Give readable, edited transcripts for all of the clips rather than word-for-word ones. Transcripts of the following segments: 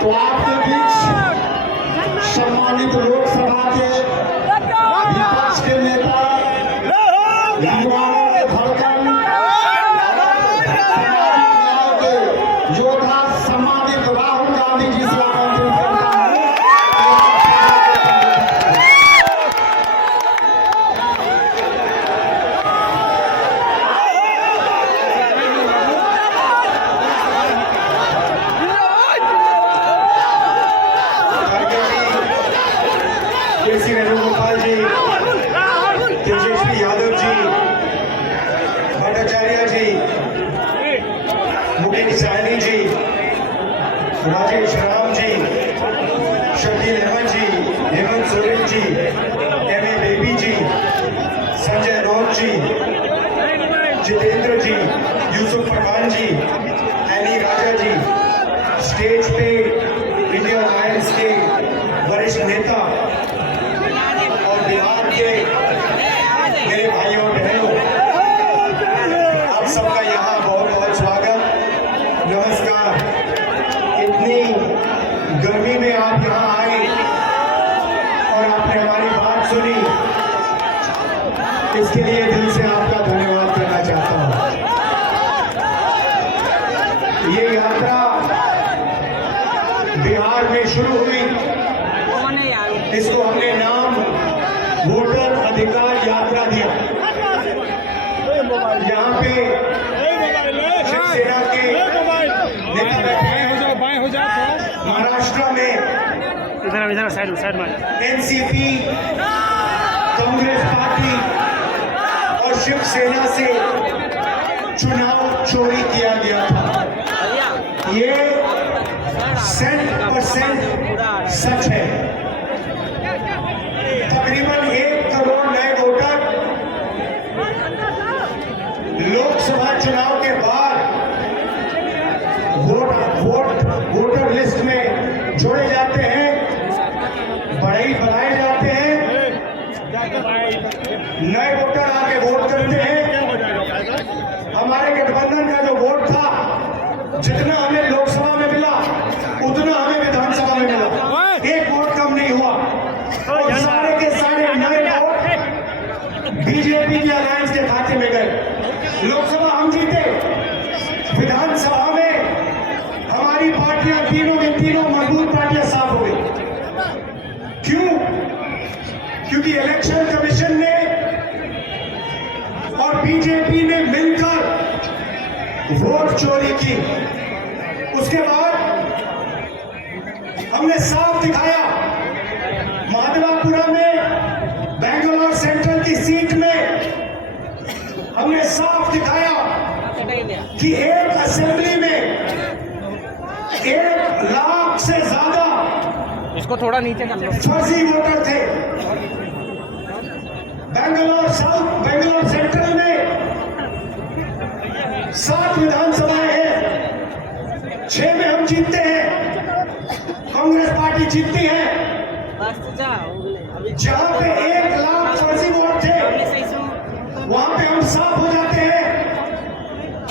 तो आपके बीच सम्मानित लोकसभा के विपक्ष के नेता, युवाओं के धड़कन, के योद्धा सम्मानित राहुल गांधी जी से आमंत्रित करता हूं। केसी वेणुगोपाल जी, तेजस्वी यादव जी, भट्टाचार्य जी, मुकेश सैनी जी, राजेश राम जी, शकील अहमद जी, हेमंत सोरेन जी, एम.ए. बेबी जी, संजय राउत जी, जितेंद्र जी, यूसुफ पठान जी, एनी राजा जी, स्टेज पे इंडिया अलायंस के वरिष्ठ नेता और बिहार के मेरे भाइयों और बहनों, आप सबका यहाँ बहुत बहुत स्वागत, नमस्कार। इतनी गर्मी में आप यहाँ आए और आपने हमारी बात सुनी, इसके लिए दिल से आपका धन्यवाद करना चाहता हूँ। ये यात्रा बिहार में शुरू हुई, इसको हमने नाम वोटर अधिकार यात्रा दिया। यहाँ पे शिवसेना के नेता बैठे हैं, महाराष्ट्र में एनसीपी, कांग्रेस पार्टी और शिवसेना से चुनाव चोरी किया गया था। ये 100% सच है। तकरीबन 1 करोड़ नए वोटर लोकसभा चुनाव के बाद वोटर लिस्ट में जोड़े जाते हैं, बढ़ाए जाते हैं, नए वोटर आके वोट करते हैं। हमारे गठबंधन का जो वोट था, जितना हमें लोकसभा में मिला उतना हमें विधानसभा में मिला, एक वोट कम नहीं हुआ। और सारे के सारे नए वोट बीजेपी के अलायंस के खाते में गए। लोकसभा हम जीते, विधानसभा में हमारी पार्टियां तीनों की तीनों मजबूत पार्टियां साफ हो गई। क्यों? क्योंकि इलेक्शन कमीशन ने और बीजेपी ने मिलकर वोट चोरी की। उसके बाद हमने साफ दिखाया, माधवापुरम में बेंगलोर सेंट्रल की सीट में हमने साफ दिखाया कि एक असेंबली में 1 लाख से ज्यादा इसको थोड़ा नीचे कर लो, फर्जी वोटर थे। बेंगलोर सेंट्रल में 7 विधानसभाएं हैं, 6 में हम जीतते हैं, कांग्रेस पार्टी जीतती है। जहां पे 1 लाख फर्जी वोट थे, वहां पे हम साफ हो जाते हैं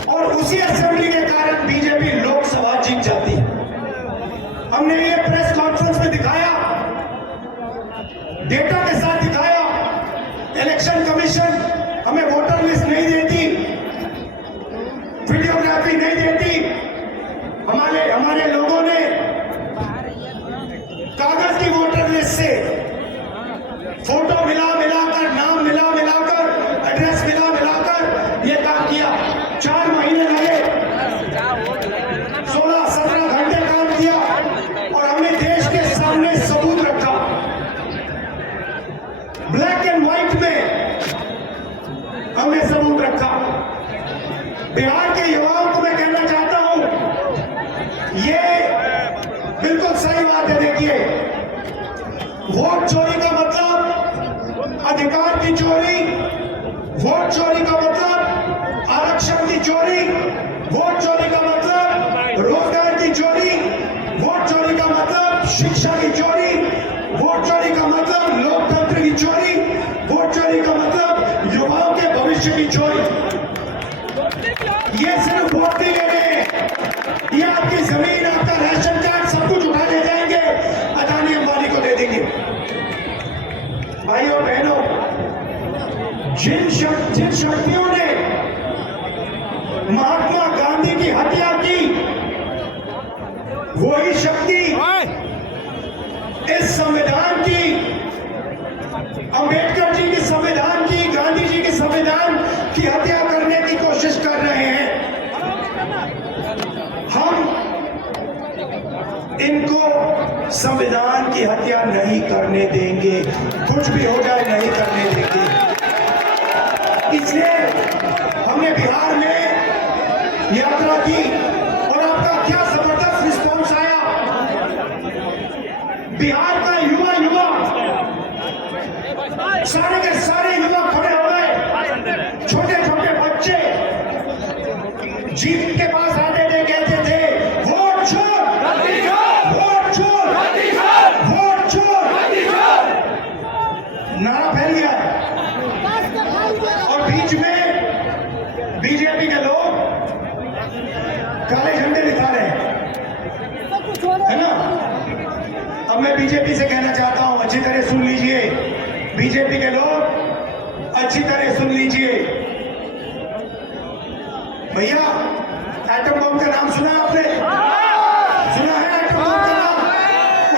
और उसी असेंबली के कारण बीजेपी लोकसभा जीत जाती है। हमने ये प्रेस कॉन्फ्रेंस में दिखाया, डेटा के साथ दिखाया। इलेक्शन कमीशन हमें वोटर लिस्ट नहीं देती, वीडियोग्राफी नहीं देती। हमारे लोगों ने कागज की वोटर लिस्ट से फोटो मिलाकर, नाम मिलाकर, एड्रेस मिलाकर ये काम किया। 4 महीने लगे, 16-17 घंटे काम किया और हमने देश के सामने सबूत रखा, ब्लैक एंड व्हाइट में हमने सबूत रखा। बिहार के युवाओं को मैं कहना चाहता हूं, ये बिल्कुल सही बात है। देखिए, वोट चोरी का मतलब अधिकार की चोरी, वोट चोरी का मतलब आरक्षण की चोरी, वोट चोरी का मतलब रोजगार की चोरी, वोट चोरी का मतलब शिक्षा की चोरी, वोट चोरी का मतलब लोकतंत्र की चोरी, वोट चोरी का मतलब युवाओं के भविष्य की चोरी। ये सिर्फ वोट नहीं लेने, ये आपकी जमीन, आपका राशन कार्ड, सब कुछ उठा वही शक्ति इस संविधान की, अंबेडकर जी के संविधान की, गांधी जी के संविधान की हत्या करने की कोशिश कर रहे हैं। हम इनको संविधान की हत्या नहीं करने देंगे, कुछ भी हो जाए नहीं करने देंगे। इसलिए हमने बिहार में यात्रा की और आपका क्या जबरदस्त रिस्पॉन्स आया। बिहार का युवा सारे के सारे युवा खड़े हो गए, छोटे छोटे बच्चे जीप के पास आते थे, कहते थे वोट चोर, वोट चोर, वोट चोर, नारा फैल गया। और बीच में बीजेपी के लोग काले झंडे दिखा रहे हैं, है ना। अब मैं बीजेपी से कहना चाहता हूं, अच्छी तरह सुन लीजिए, बीजेपी के लोग अच्छी तरह सुन लीजिए। भैया, एटम बम का नाम सुना है आपने? सुना है एटम बम का नाम?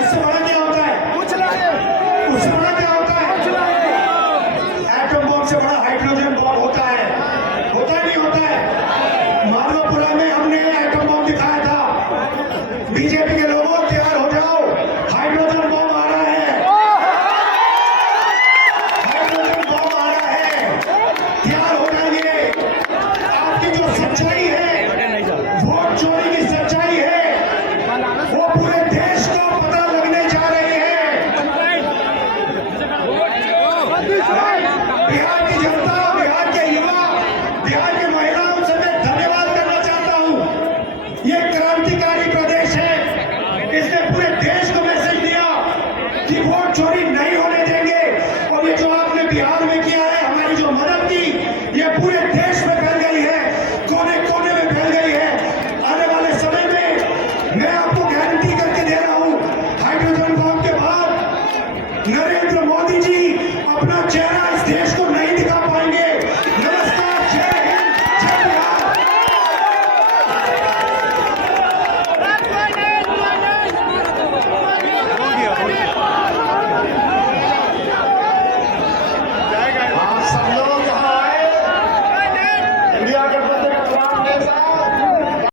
उससे बड़ा क्या होता है? उससे बड़ा क्या होता है? एटम बम से बड़ा हाइड्रोजन बम होता है। होता है नहीं होता है? मालवापुरा में हमने एटम बम दिखाया था, बीजेपी के